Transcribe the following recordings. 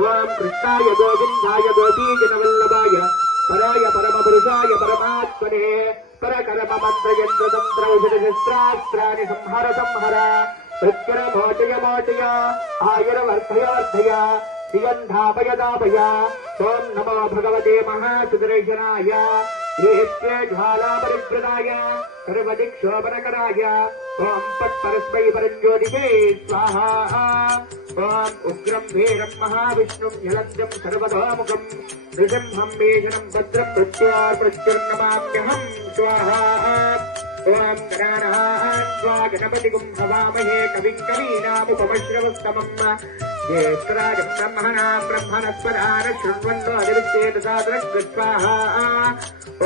ओम कृष्णाय गोविंदाय गोपीजनवल्लभाय पराय परमपुरुषाय परमात्मने परकर्म मंत्र यंत्र तंत्र औषध शस्त्रास्त्राणि संहर संहर प्रत्यय मोचय मोचय आयुर्वर्धय वर्धय श्रियंधापय दापय ओम नमो भगवते महासुदर्शनाय येत्वे ज्वाला परिवृताय सर्वदिक्षोपनकराय ओम तत्परस्मै परञ्ज्योतिषे स्वाहा ओम उग्रं वीरं महाविष्णुं जलन्तं सर्वतोमुखं नृसिंहं वेशनं भद्रं प्रत्युर्नमाम्यहं स्वाहा ओम गणानां गणपतिगुं हवामहे कविं कवीनामुपमश्रवस्तमम् ज्येष्ठराजं ब्रह्मणां ब्रह्मणस्पदान शृण्वन्नो अधिविश्चेदसादृक्स्वाहा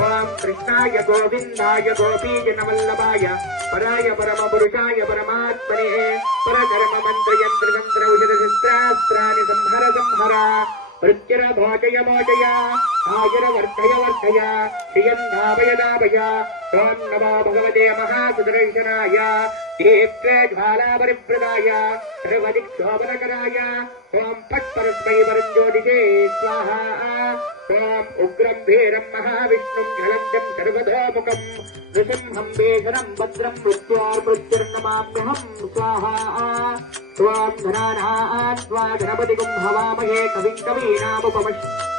ओम कृष्णाय गोविंदाय गोपीजनवल्लभाय पराय परमपुरुषाय परमात्मने परकर्म मंत्र यंत्र तंत्र औषध शस्त्रास्त्राणि संहर संहर प्रत्यय मोचय मोचय आयुर्वर्धय वर्धय श्रियंधापय दापय ओम नमो भगवते महासुदर्शनाय दीप्ते ज्वाला परिवृताय सर्वदिक्षोपनकराय ओम फट्परस्मै परञ्ज्योतिषे स्वाहा ओम उग्रं वीरं महाविष्णुं ज्वलन्तं सर्वतोमुखं नृसिंहं वेशनं भद्रं मृत्युर्नमाम्यहं स्वाहा ओम गणानां गणपतिगुं हवामहे कविं कवीनामुपमश्रवस्तमम्